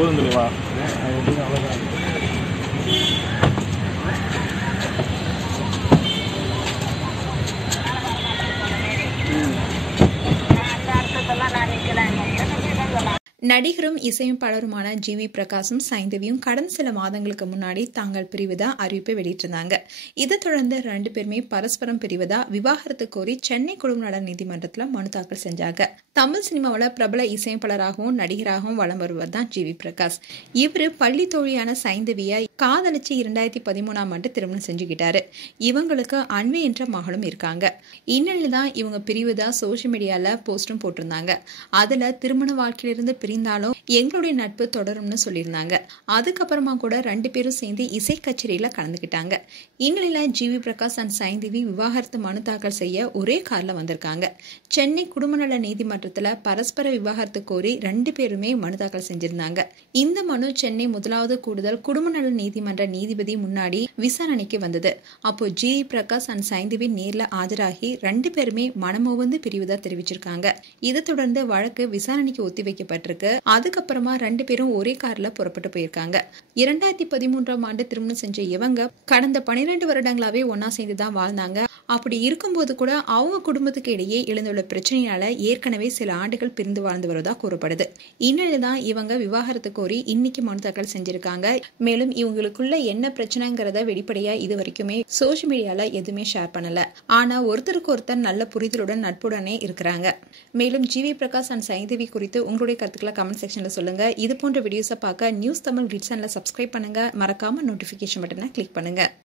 போதும் தெளிவா நடிகரும் இசையமைப்பாளருமான ஜி.வி. பிரகாஷும் சைந்தவியும் கடந்த சில மாதங்களுக்கு முன்னாடி தாங்கள் பிரிவதா அறிவிப்பை வெளியிட்டிருந்தாங்க. இதை தொடர்ந்து 2 பேருமே பரஸ்பரம் பிரிவதா விவாகரத்து கோரி சென்னை குடும்ப நல நீதிமன்றத்தில் மனு தாக்கல் செஞ்சாங்க. தமிழ் சினிமாவில் பிரபல இசையமைப்பாளராகவும் நடிகராகவும் வலம் வருவர் தான் ஜி.வி. பிரகாஷ். இவரு பள்ளி தோழியான சைந்தவியை காதலிச்சு 2013ஆம் ஆண்டு திருமணம் செஞ்சுக்கிட்டாரு. இவங்களுக்கு அன்வி என்ற மகளும் இருக்காங்க. இந்நிலையில தான் இவங்க பிரிவதா சோசியல் மீடியால போஸ்டும் போட்டிருந்தாங்க. அதுல திருமண வாழ்க்கையிலிருந்து பிரிந்தாலும் எங்களுடைய நட்பு தொடரும்னு சொல்லியிருந்தாங்க. அதுக்கப்புறமா கூட 2 பேரும் சேர்ந்து இசை கச்சேரியில கலந்துக்கிட்டாங்க. இந்நிலையில ஜி.வி. பிரகாஷ் அண்ட் சைந்தவி விவாகரத்து மனு தாக்கல் செய்ய ஒரே கார்ல வந்திருக்காங்க. சென்னை குடும்ப நல நீதிமன்றத்துல பரஸ்பர விவாகரத்து கோரி 2 பேருமே மனு தாக்கல் செஞ்சிருந்தாங்க. இந்த மனு சென்னை 1வது கூடுதல் குடும்ப நல நீதிமன்ற நீதிபதி முன்னாடி விசாரணைக்கு வந்தது. அப்போ ஜி.வி. பிரகாஷ் அண்ட் சைந்தவி நேர்ல ஆஜராகி 2 பேருமே மனமுவந்து பிரிவதா தெரிவிச்சிருக்காங்க. இதை தொடர்ந்து வழக்கு விசாரணைக்கு ஒத்திவைக்கப்பட்டிருக்கு. அதுக்கப்புறமா 2 பேரும் ஒரே கார்ல புறப்பட்டு போயிருக்காங்க. 2013ஆம் ஆண்டு திருமணம் செஞ்ச இவங்க கடந்த 12 வருடங்களாவே ஒன்னா சேர்ந்துதான் வாழ்ந்தாங்க. அப்படி இருக்கும்போது கூட அவங்க குடும்பத்துக்கு இடையே எழுந்துள்ள பிரச்சனையால ஏற்கனவே சில ஆண்டுகள் பிரிந்து வாழ்ந்து வருவதா கூறப்படுது. இந்நிலைதான் இவங்க விவாகரத்து கோரி இன்னைக்கு மனு தாக்கல் செஞ்சிருக்காங்க. மேலும் இவங்களுக்குள்ள என்ன பிரச்சனைங்கிறத வெளிப்படையா இது வரைக்குமே சோசியல் மீடியால எதுவுமே ஷேர் பண்ணல. ஆனா ஒருத்தருக்கு ஒருத்தர் நல்ல புரிதலுடன் நட்புடனே இருக்கிறாங்க. மேலும் ஜி.வி. பிரகாஷ் அண்ட் சைந்தவி குறித்து உங்களுடைய கருத்துக்களை கமெண்ட் செக்ஷன்ல சொல்லுங்க. இது போன்ற வீடியோஸை பார்க்க நியூஸ் தமிழ் கிளிட்ஸ் சேனலை சப்ஸ்கிரைப் பண்ணுங்க. மறக்காம நோட்டிபிகேஷன் பட்டனை கிளிக் பண்ணுங்க.